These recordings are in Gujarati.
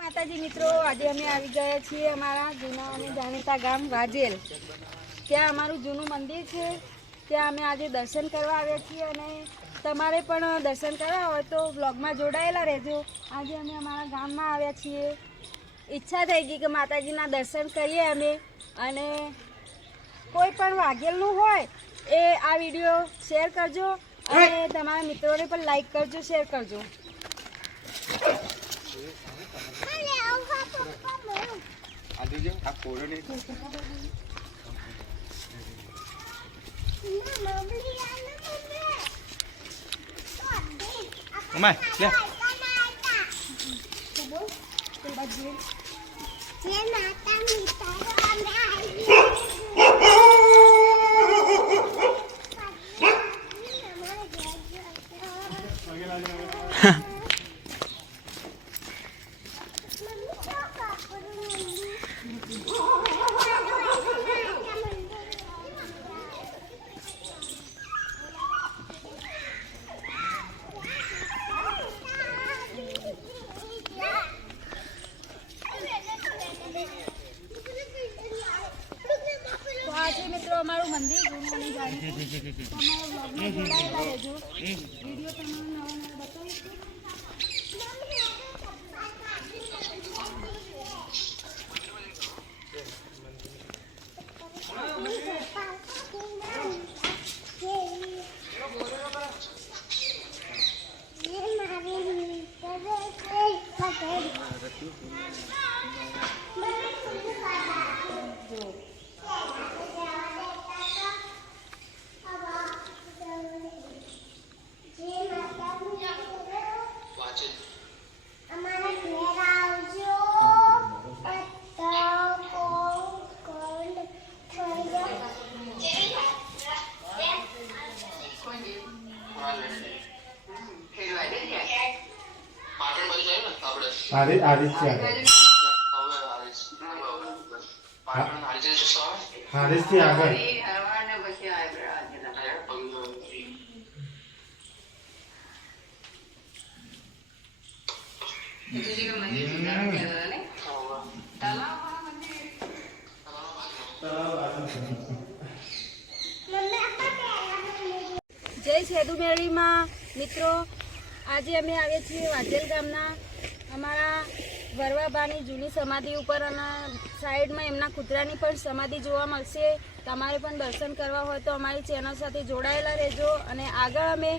માતાજી મિત્રો, આજે અમે આવી ગયા છીએ અમારા જૂના અને જાણીતા ગામ વાજેલ। ત્યાં અમારું જૂનું મંદિર છે, ત્યાં અમે આજે દર્શન કરવા આવ્યા છીએ અને તમારે પણ દર્શન કરવા હોય તો વ્લોગમાં જોડાયેલા રહેજો। આજે અમે અમારા ગામમાં આવ્યા છીએ, ઈચ્છા થઈ ગઈ કે માતાજીના દર્શન કરીએ અમે, અને કોઈ પણ વાઘેલનું હોય એ આ વિડીયો શેર કરજો અને તમારા મિત્રોને પણ લાઈક કરજો, શેર કરજો। મિત્રો અમારું મંદિર જૂનું અને જાણીતું, જોડાયેલા રહેજો, વિડીયો તમને નવા નવા બતાવીશું। જય સેદુમેળીમાં મિત્રો, આજે અમે આવ્યા છીએ વાજેલ ગામના અમારા વરવાબાની જૂની સમાધિ ઉપર, અને સાઈડમાં એમના કૂતરાની પણ સમાધિ જોવા મળશે। તમારે પણ દર્શન કરવા હોય તો અમારી ચેનલ સાથે જોડાયેલા રહેજો। અને આગળ અમે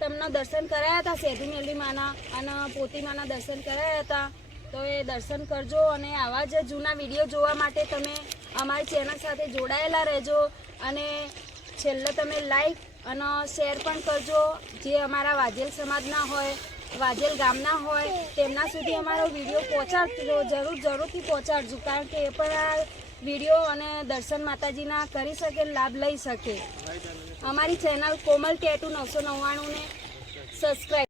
તમને દર્શન કરાયા હતા સેદુમેળીમાંના અને પોતીમાંના દર્શન કરાયા હતા, તો એ દર્શન કરજો અને આવા જ જૂના વિડીયો જોવા માટે તમે અમારી ચેનલ સાથે જોડાયેલા રહેજો। અને છેલ્લે તમે લાઈક અને શેર પણ કરજો, જે અમારા વાજેલ સમાજના હોય, વાજેલ ગામના હોય, તેમના સુધી અમારો વિડીયો પહોંચાડજો, જરૂરથી પહોંચાડજો, કારણ કે એ પણ આ વિડીયો અને દર્શન માતાજીના કરી શકે, લાભ લઈ શકે। અમારી ચેનલ કોમલ ટેટુ 999 ને સબસ્ક્રાઈબ